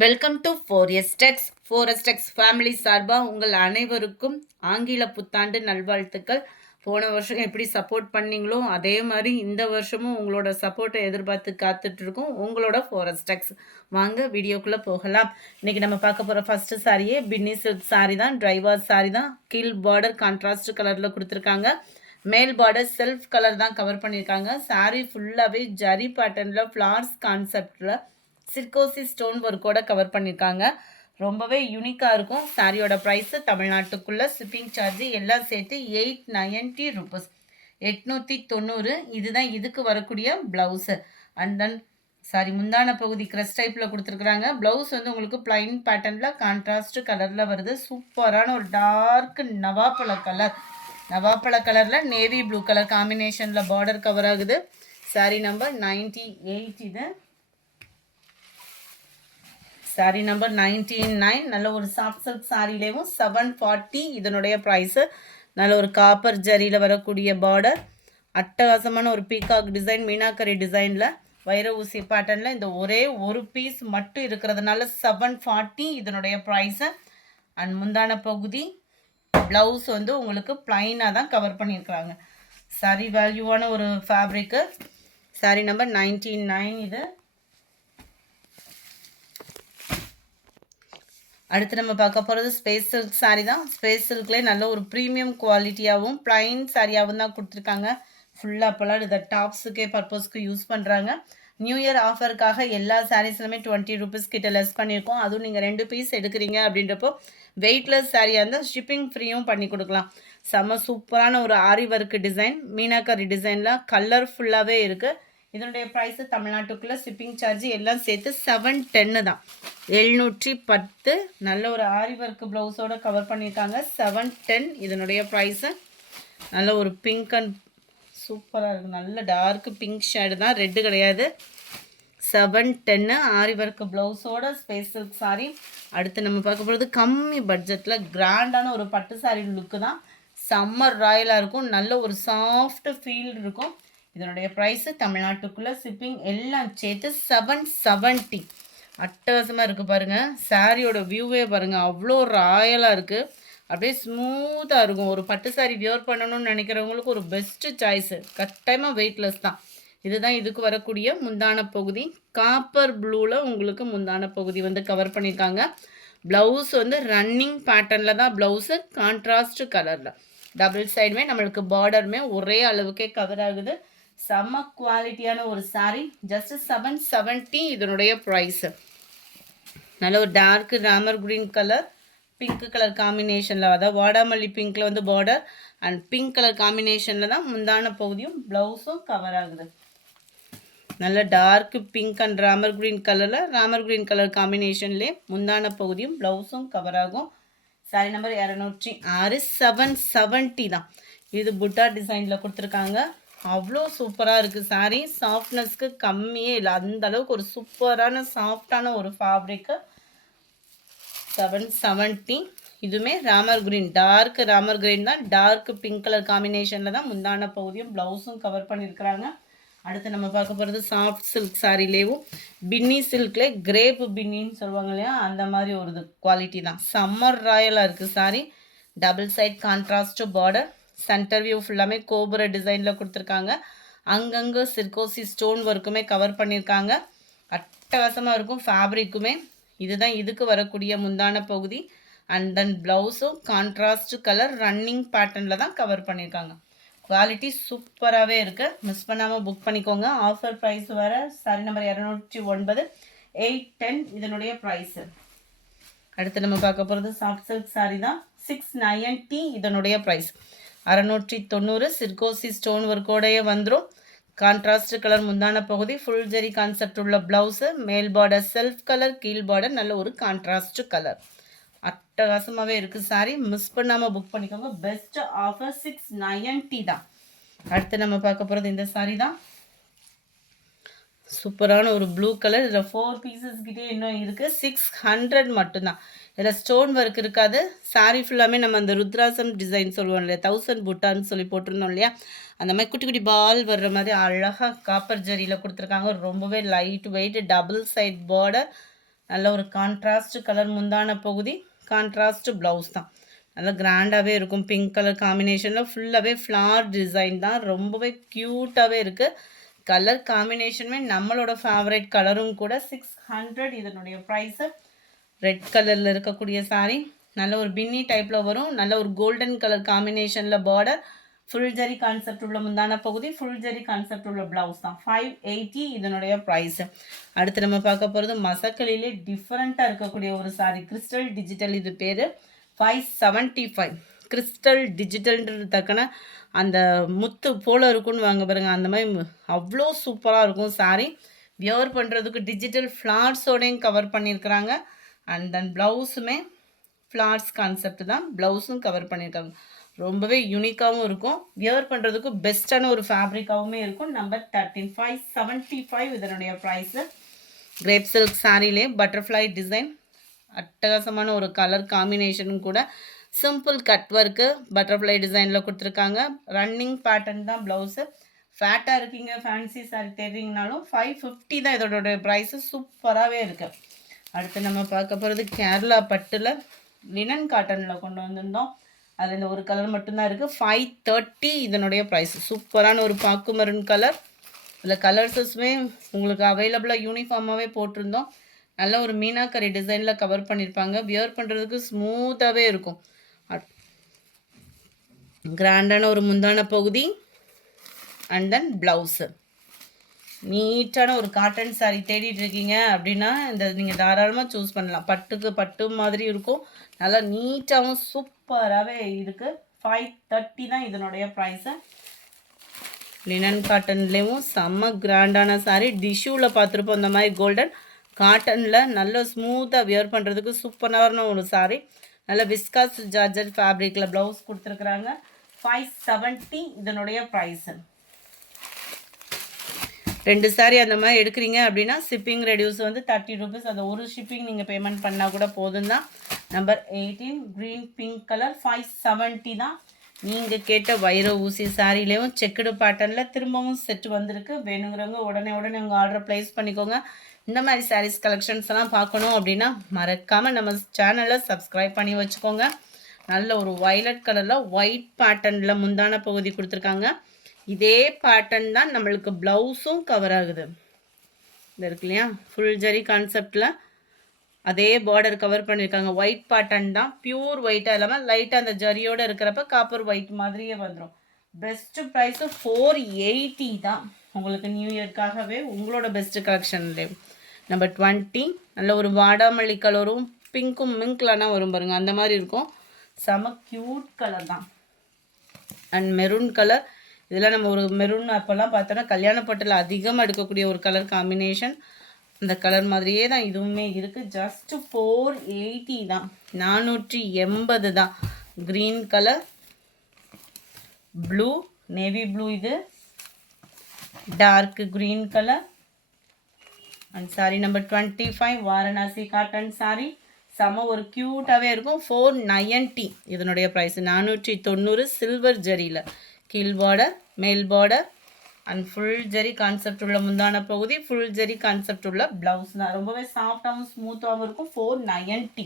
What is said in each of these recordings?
Welcome to 4S Techs. 4S Techs family சார்பாக உங்கள் அனைவருக்கும் ஆங்கில புத்தாண்டு நல்வாழ்த்துக்கள். போன வருஷம் எப்படி சப்போர்ட் பண்ணீங்களோ அதே மாதிரி இந்த வருஷமும் உங்களோட சப்போர்ட்டை எதிர்பார்த்து காத்துட்ருக்கோம் உங்களோட 4S Techs. வாங்க வீடியோக்குள்ளே போகலாம். இன்றைக்கி நம்ம பார்க்க போகிற ஃபஸ்ட்டு சாரியே பின்னி சில்க் சாரி தான். டிரைவர் சாரி தான். கீழ் பார்டர் கான்ட்ராஸ்ட் கலரில் கொடுத்துருக்காங்க. மேல் பார்டர் செல்ஃப் கலர் தான் கவர் பண்ணியிருக்காங்க. சாரி ஃபுல்லாகவே ஜரி பேட்டர்னில் ஃப்ளார்ஸ் கான்செப்டில் சிர்கோசி ஸ்டோன் ஒர்க்கோட கவர் பண்ணியிருக்காங்க. ரொம்பவே யூனிக்காக இருக்கும். சாரியோட ப்ரைஸு தமிழ்நாட்டுக்குள்ளே ஷிப்பிங் சார்ஜ் எல்லாம் சேர்த்து 890 ருபீஸ், 890. இதுதான் இதுக்கு வரக்கூடிய ப்ளவுஸு. அண்ட் தென் சாரி முந்தான பகுதி க்ரெஸ் டைப்பில் கொடுத்துருக்குறாங்க. ப்ளவுஸ் வந்து உங்களுக்கு பிளைன் பேட்டர்னில் கான்ட்ராஸ்ட் கலரில் வருது. சூப்பரான ஒரு டார்க் நவாப்பழ கலரில் நேவி ப்ளூ கலர் காம்பினேஷனில் பார்டர் கவர் ஆகுது. Sorry number 98. இது சாரி நம்பர் 99. நல்ல ஒரு சாஃப்ட் சில்க் சாரிலேயும் 740 இதனுடைய ப்ரைஸு. நல்ல ஒரு காப்பர் ஜரியில் வரக்கூடிய பார்டர், அட்டகாசமான ஒரு பீகாக் டிசைன், மீனாக்கரி டிசைனில் வைர ஊசி பேட்டர்னில் இந்த ஒரே ஒரு பீஸ் மட்டும் இருக்கிறதுனால 740 இதனுடைய ப்ரைஸு. அண்ட் முந்தான பகுதி ப்ளவுஸ் வந்து உங்களுக்கு ப்ளைனாக தான் கவர் பண்ணியிருக்கிறாங்க. சாரி வேல்யூவான ஒரு ஃபேப்ரிக்கு. Sorry number 99. இது அடுத்து நம்ம பார்க்க போகிறது ஸ்பேஸ் சில்க் சாரீ தான். ஸ்பேஸ் சில்க்லேயே நல்ல ஒரு ப்ரீமியம் குவாலிட்டியாகவும் ப்ளைன் சாரியாகவும் தான் கொடுத்துருக்காங்க. ஃபுல்லாக அப்போல்லாம் இதை டாப்ஸுக்கே பர்பஸ்க்கு யூஸ் பண்ணுறாங்க. நியூ இயர் ஆஃபருக்காக எல்லா சாரீஸ்லுமே 20 ருபீஸ் கிட்ட லெஸ் பண்ணியிருக்கோம். அதுவும் நீங்கள் 2 பீஸ் எடுக்கிறீங்க அப்படின்றப்போ வெயிட்லெஸ் சாரியாக இருந்தால் ஷிப்பிங் ஃப்ரீயும் பண்ணி கொடுக்கலாம். செம்ம சூப்பரான ஒரு ஆரி ஒர்க் டிசைன், மீனாக்கரி டிசைனில் கலர்ஃபுல்லாகவே இருக்குது. இதனுடைய ப்ரைஸு தமிழ்நாட்டுக்குள்ளே ஷிப்பிங் சார்ஜ் எல்லாம் சேர்த்து 710 தான், 710. நல்ல ஒரு ஆரி ஒர்க் ப்ளவுஸோடு கவர் பண்ணியிருக்காங்க. 710 இதனுடைய ப்ரைஸு. நல்ல ஒரு பிங்க் அண்ட் சூப்பராக இருக்குது. நல்ல டார்க் பிங்க் ஷேடு தான், ரெட்டு கிடையாது. 710 ஆரி ஒர்க் ப்ளவுஸோட ஸ்பேஸ் சில்க் சாரி. அடுத்து நம்ம பார்க்க போகிறது கம்மி பட்ஜெட்டில் கிராண்டான ஒரு பட்டு சாரி லுக்கு தான். சம்மர் ராயலாக இருக்கும். நல்ல ஒரு சாஃப்ட் ஃபீல் இருக்கும். இதனுடைய ப்ரைஸு தமிழ்நாட்டுக்குள்ளே ஷிப்பிங் எல்லாம் சேர்த்து 770. அட்டகாசமாக இருக்குது பாருங்கள். சாரியோட வியூவே பாருங்கள், அவ்வளோ ராயலாக இருக்குது. அப்படியே ஸ்மூத்தாக இருக்கும். ஒரு பட்டு சாரி வியர் பண்ணணும்னு நினைக்கிறவங்களுக்கு ஒரு பெஸ்ட்டு சாய்ஸு. கட்டாயமாக வெயிட்லெஸ் தான். இதுதான் இதுக்கு வரக்கூடிய முந்தான பகுதி. காப்பர் ப்ளூவில் உங்களுக்கு முந்தான பகுதி வந்து கவர் பண்ணியிருக்காங்க. ப்ளவுஸ் வந்து ரன்னிங் பேட்டர்னில் தான் ப்ளவுஸு, கான்ட்ராஸ்ட் கலரில். டபுள் சைடுமே நம்மளுக்கு பார்டருமே ஒரே அளவுக்கே கவர் ஆகுது. செம்ம குவாலிட்டியான ஒரு சாரீ. ஜஸ்ட் 770 இதனுடைய ப்ரைஸு. நல்ல ஒரு dark Ramar green colour, pink colour காம்பினேஷனில், அதாவது வாடாமல்லி பிங்க்கில் வந்து பார்டர் அண்ட் பிங்க் கலர் காம்பினேஷனில் தான் முந்தான பகுதியும் ப்ளவுஸும் கவர் ஆகுது. நல்ல dark pink and Ramar green colour காம்பினேஷன்லேயே முந்தான பகுதியும் ப்ளவுஸும் கவர் ஆகும். Sorry number 206. 770 தான். இது புட்டா டிசைனில் கொடுத்துருக்காங்க. அவ்வளோ சூப்பராக இருக்குது சாரீ. சாஃப்ட்னஸ்க்கு கம்மியே இல்லை, அந்த அளவுக்கு ஒரு சூப்பரான சாஃப்டான ஒரு ஃபேப்ரிக்கு. 770. இதுவுமே Ramar green, dark Ramar green தான். டார்க் பிங்க் கலர் காம்பினேஷனில் தான் முந்தான பகுதியும் ப்ளவுஸும் கவர் பண்ணியிருக்கிறாங்க. அடுத்து நம்ம பார்க்க போகிறது சாஃப்ட் சில்க் சாரிலேயும் பின்னி சில்க்லே கிரேப் பின்னின்னு சொல்லுவாங்க இல்லையா, அந்த மாதிரி ஒரு குவாலிட்டி தான். சம்மர் ராயலாக இருக்குது sari. Double side contrast border, centre view ஃபுல்லாமே கோபுர டிசைனில் கொடுத்துருக்காங்க. அங்கங்கே சிர்கோசி ஸ்டோன் ஒர்க்குமே கவர் பண்ணியிருக்காங்க. அட்டகாசமாக இருக்கும் ஃபேப்ரிக்குமே. இதுதான் இதுக்கு வரக்கூடிய முந்தான பகுதி. அண்ட் தென் ப்ளவுஸும் கான்ட்ராஸ்ட் கலர் ரன்னிங் பேட்டர்னில் தான் கவர் பண்ணியிருக்காங்க. குவாலிட்டி சூப்பராகவே இருக்குது. மிஸ் பண்ணாமல் புக் பண்ணிக்கோங்க. ஆஃபர் ப்ரைஸ் வர சாரி நம்பர் 209, 810 இதனுடைய ப்ரைஸு. அடுத்து நம்ம பார்க்க போகிறது சாஃப்ட் சில்க் சாரி தான். 690 இதனுடைய ப்ரைஸ். 690. சிர்கோசி ஸ்டோன் ஒர்க்கோடைய வந்துடும். கான்ட்ராஸ்ட் கலர் முந்தான பகுதி, ஃபுல் ஜெரி கான்செப்ட் உள்ள ப்ளவுஸு, மேல் பார்டர் செல்ஃப் கலர், கீழ் பார்டர் நல்ல ஒரு கான்ட்ராஸ்ட் கலர். அட்டகாசமாகவே இருக்குது சாரி. மிஸ் பண்ணாமல் புக் பண்ணிக்கோங்க. பெஸ்ட் ஆஃபர் 690 தான். அடுத்து நம்ம பார்க்க போகிறது இந்த சாரி தான். சூப்பரான ஒரு ப்ளூ கலர். இதில் 4 பீசஸ் கிட்டே இன்னும் இருக்குது. 600 மட்டும்தான். இதில் ஸ்டோன் ஒர்க் இருக்காது. சாரீ ஃபுல்லாமே நம்ம அந்த ருத்ராசம் டிசைன் சொல்லுவோம் இல்லையா, 1000 புட்டான்னு சொல்லி போட்டிருந்தோம் இல்லையா, அந்த மாதிரி குட்டி குட்டி பால் வர்ற மாதிரி அழகாக காப்பர் ஜரியில் கொடுத்துருக்காங்க. ரொம்பவே light weight, double side border, நல்ல ஒரு கான்ட்ராஸ்ட் கலர் முந்தான பகுதி, கான்ட்ராஸ்ட் ப்ளவுஸ் தான். நல்லா கிராண்டாகவே இருக்கும். பிங்க் கலர் காம்பினேஷனில் ஃபுல்லாகவே ஃப்ளார் டிசைன் தான். ரொம்பவே க்யூட்டாகவே இருக்குது. கலர் காம்பினேஷனுமே நம்மளோட ஃபேவரட் கலரும் கூட. 600 இதனுடைய ப்ரைஸு. ரெட் கலரில் இருக்கக்கூடிய சாரீ நல்ல ஒரு பின்னி டைப்பில் வரும். நல்ல ஒரு கோல்டன் கலர் காம்பினேஷனில் பார்டர், ஃபுல் ஜரி கான்செப்ட் உள்ள முந்தான பகுதி, ஃபுல் ஜரி கான்செப்ட் உள்ள ப்ளவுஸ் தான். 580 இதனுடைய ப்ரைஸு. அடுத்து நம்ம பார்க்க போகிறது மசக்களிலே டிஃப்ரெண்ட்டாக இருக்கக்கூடிய ஒரு சாரீ. கிறிஸ்டல் டிஜிட்டல் இது பேர். 575. கிறிஸ்டல் டிஜிட்டல்ன்றது தக்கன அந்த முத்து போல் இருக்குன்னு வாங்க பாருங்கள். அந்த மாதிரி அவ்வளோ சூப்பராக இருக்கும் சாரீ. வியர் பண்ணுறதுக்கு டிஜிட்டல் ஃப்ளார்ஸோடையும் கவர் பண்ணியிருக்கிறாங்க. அண்ட் தென் ப்ளவுஸுமே ஃப்ளார்ஸ் கான்செப்ட் தான். ப்ளவுஸும் கவர் பண்ணியிருக்காங்க. ரொம்பவே யூனிக்காகவும் இருக்கும். வியர் பண்ணுறதுக்கு பெஸ்ட்டான ஒரு ஃபேப்ரிக்காகவுமே இருக்கும். நம்பர் 13. 575 இதனுடைய ப்ரைஸு. கிரேப் சில்க் சாரிலே பட்டர்ஃப்ளை டிசைன், அட்டகாசமான ஒரு கலர் காம்பினேஷனும் கூட. சிம்பிள் கட் ஒர்க்கு பட்டர்ஃப்ளை டிசைனில் கொடுத்துருக்காங்க. ரன்னிங் பேட்டர்ன் தான் ப்ளவுஸு. ஃபேட்டாக இருக்கீங்க, ஃபேன்சி சாரி தேடுறீங்கனாலும் 550 தான் இதோட ப்ரைஸு. சூப்பராகவே இருக்குது. அடுத்து நம்ம பார்க்க போகிறது கேரளா பட்டில் லினன் காட்டனில் கொண்டு வந்திருந்தோம். அதில் இந்த ஒரு கலர் மட்டும்தான் இருக்குது. 530 இதனுடைய ப்ரைஸ். சூப்பரான ஒரு பாக்கு மரூன் கலர். இதில் கலர்ஸஸுமே உங்களுக்கு அவைலபிளாக யூனிஃபார்மாகவே போட்டிருந்தோம். நல்ல ஒரு மீனாக்கரி டிசைனில் கவர் பண்ணியிருப்பாங்க. வியர் பண்ணுறதுக்கு ஸ்மூத்தாகவே இருக்கும். கிராண்டான ஒரு முந்தான பகுதி அண்ட் தென் ப்ளவுஸு. நீட்டான ஒரு காட்டன் சாரீ தேடிட்டு இருக்கீங்க அப்படின்னா இந்த நீங்கள் தாராளமாக சூஸ் பண்ணலாம். பட்டுக்கு பட்டு மாதிரி இருக்கும். நல்லா நீட்டாகவும் சூப்பராகவே இருக்குது. 530 தான் இதனுடைய ப்ரைஸு. லினன் காட்டன்லேயும் செம்ம கிராண்டான சாரீ. டிஷ்யூவில் பார்த்துருப்போம் இந்த மாதிரி கோல்டன். காட்டனில் நல்ல ஸ்மூத்தாக வியர் பண்ணுறதுக்கு சூப்பரான ஒரு சாரீ. நல்ல விஸ்காஸ் ஜார்ஜர் ஃபேப்ரிக்கில் ப்ளவுஸ் கொடுத்துருக்குறாங்க. 570 இதனுடைய ப்ரைஸு. 2 சாரீ அந்த மாதிரி எடுக்கிறீங்க அப்படின்னா ஷிப்பிங் ரெடியூஸ் வந்து 30 ரூபீஸ். அந்த ஒரு ஷிப்பிங் நீங்கள் பேமெண்ட் பண்ணால் கூட போதும் தான். Number 18 green pink colour. 570 தான். நீங்கள் கேட்ட வைர ஊசி சாரிலேயும் செக்குடு பேட்டர்னில் திரும்பவும் செட் வந்திருக்கு. வேணுங்கிறவங்க உடனே உங்கள் ஆர்டரை ப்ளேஸ் பண்ணிக்கோங்க. இந்த மாதிரி சாரீஸ் கலெக்ஷன்ஸ் எல்லாம் பார்க்கணும் அப்படின்னா மறக்காமல் நம்ம சேனலை சப்ஸ்கிரைப் பண்ணி வச்சுக்கோங்க. நல்ல ஒரு வயலட் கலரில் ஒயிட் பேட்டர்னில் முந்தான பகுதி கொடுத்துருக்காங்க. இதே பேட்டர்ன் தான் நம்மளுக்கு ப்ளவுஸும் கவர் ஆகுது. இது இருக்கு இல்லையா, ஃபுல் ஜரி கான்செப்டில் அதே பார்டர் கவர் பண்ணியிருக்காங்க. ஒயிட் பேட்டர்ன் தான். பியூர் ஒயிட்டாக இல்லாமல் லைட்டாக அந்த ஜரியோடு இருக்கிறப்ப காப்பர் ஒயிட் மாதிரியே வந்துடும். பெஸ்ட்டு ப்ரைஸு 480 தான். உங்களுக்கு நியூ இயர்க்காகவே உங்களோட பெஸ்ட்டு கலெக்ஷன்லே. நம்பர் 20 நல்ல ஒரு வாடாமல்லி கலரும் பிங்க்கும் மிங்க்லானா வரும் பாருங்கள், அந்த மாதிரி இருக்கும். செம க்யூட் கலர் தான். And maroon colour. இதெல்லாம் நம்ம ஒரு மெரூன் அப்போல்லாம் பார்த்தோன்னா கல்யாண பட்டில் அதிகமாக எடுக்கக்கூடிய ஒரு கலர் காம்பினேஷன். அந்த கலர் மாதிரியே தான் இதுவுமே இருக்குது. ஜஸ்ட்டு 480 தான். 480 தான். Green colour, blue, navy blue, இது dark green colour. And sari number 25 Varanasi cotton sari. செம ஒரு க்யூட்டாகவே இருக்கும். 490 இதனுடைய ப்ரைஸ். 490 சில்வர் ஜரியில். கீழ் பார்டர், மேல் border and full zari concept உள்ள முந்தான பகுதி, ஃபுல் ஜரி கான்செப்ட் உள்ள ப்ளவுஸ் தான். ரொம்பவே சாஃப்டாகவும் ஸ்மூத்தாகவும் இருக்கும். 490.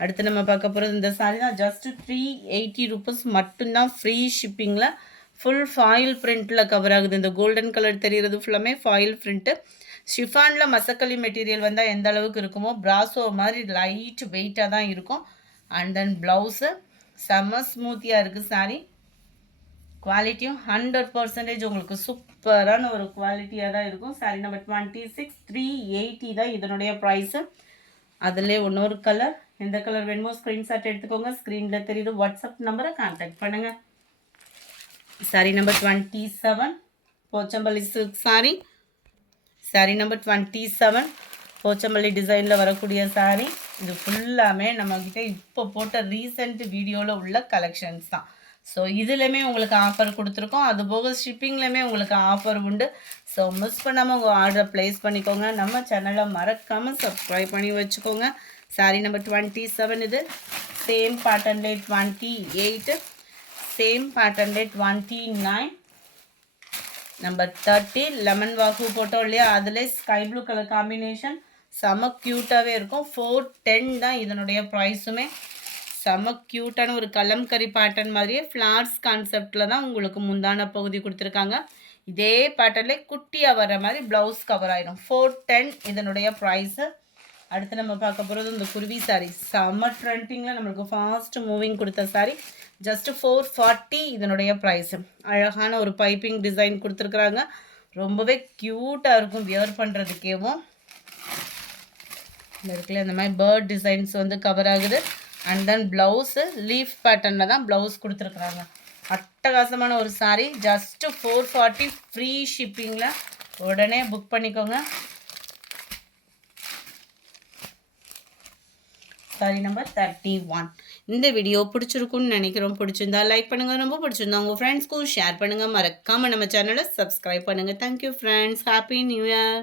அடுத்து நம்ம பார்க்க போகிறது இந்த சாரி தான். ஜஸ்ட்டு 380 ரூபீஸ் மட்டும்தான். ஃப்ரீ ஷிப்பிங்கில் ஃபுல் ஃபாயில் பிரிண்ட்டில் கவர் ஆகுது. இந்த கோல்டன் கலர் தெரிகிறது ஃபுல்லாமே ஃபாயில் பிரிண்ட்டு. ஷிஃபானில் மசக்களி மெட்டீரியல் வந்தால் எந்த அளவுக்கு இருக்குமோ ப்ராசோ மாதிரி லைட் வெயிட்டாக தான் இருக்கும். அண்ட் தென் ப்ளவுஸு செம்ம ஸ்மூத்தியாக இருக்குது சாரீ. குவாலிட்டியும் 100% உங்களுக்கு சூப்பரான ஒரு குவாலிட்டியாக தான் இருக்கும். சாரி நம்பர் 26 380 தான் இதனுடைய ப்ரைஸு. அதிலே இன்னொரு கலர். எந்த கலர் வேணுமோ ஸ்க்ரீன்ஷாட் எடுத்துக்கோங்க. ஸ்க்ரீனில் தெரியுது வாட்ஸ்அப் நம்பரை கான்டாக்ட் பண்ணுங்கள். Sorry number 27 Pochampalli silk sorry. Sorry number 27 Pochampalli டிசைனில் வரக்கூடிய சாரீ. இது ஃபுல்லாமே நம்மக்கிட்ட இப்போ போட்ட ரீசெண்ட் வீடியோவில் உள்ள கலெக்ஷன்ஸ் தான். ஸோ இதுலேயுமே உங்களுக்கு ஆஃபர் கொடுத்துருக்கோம். அதுபோக ஷிப்பிங்லேயுமே உங்களுக்கு ஆஃபர் உண்டு. ஸோ மிஸ் பண்ணாமல் உங்கள் ஆர்டரை ப்ளேஸ் பண்ணிக்கோங்க. நம்ம சேனலை மறக்காமல் சப்ஸ்கிரைப் பண்ணி வச்சுக்கோங்க. சாரீ நம்பர் 27 இது. சேம் பேட்டர்ன்லே 28, சேம் பேட்டர்ன்லே 29. நம்பர் 30 லெமன் வாகு போட்டோம் இல்லையா, அதில் ஸ்கை ப்ளூ கலர் காம்பினேஷன். செம க்யூட்டாகவே இருக்கும். 410 தான் இதனுடைய ப்ரைஸுமே. செம க்யூட்டான ஒரு கலம்கரி பேட்டர்ன் மாதிரியே ஃப்ளார்ஸ் கான்செப்டில் தான் உங்களுக்கு முந்தான பகுதி கொடுத்துருக்காங்க. இதே பேட்டர்ன்லேயே குட்டியாக வர மாதிரி ப்ளவுஸ் கவர் ஆகிடும். 410 இதனுடைய ப்ரைஸு. அடுத்து நம்ம பார்க்க போகிறது இந்த குருவி சாரீ. செம்ம ட்ரெண்டிங்கில் நம்மளுக்கு ஃபாஸ்ட் மூவிங் கொடுத்த சாரீ. ஜஸ்ட் 440 இதனுடைய ப்ரைஸு. அழகான ஒரு பைப்பிங் டிசைன் கொடுத்துருக்குறாங்க. ரொம்பவே க்யூட்டாக இருக்கும் வியர் பண்ணுறதுக்கேவும். இந்த இடத்துல இந்த மாதிரி பேர்ட் டிசைன்ஸ் வந்து கவர் ஆகுது. அண்ட் தென் ப்ளவுஸு லீஃப் பேட்டர்னில் தான் ப்ளவுஸ் கொடுத்துருக்குறாங்க. அட்டகாசமான ஒரு சாரீ. Just 440 free ஷிப்பிங்கில். உடனே புக் பண்ணிக்கோங்க. Sorry number 31. இந்த வீடியோ பிடிச்சிருக்குன்னு நினைக்கிறோம். பிடிச்சிருந்தா லைக் பண்ணுங்கள். ரொம்ப பிடிச்சிருந்தா உங்கள் ஃப்ரெண்ட்ஸ்க்கும் ஷேர் பண்ணுங்கள். மறக்காமல் நம்ம சேனலை சப்ஸ்கிரைப் பண்ணுங்கள். Thank you friends. Happy new year.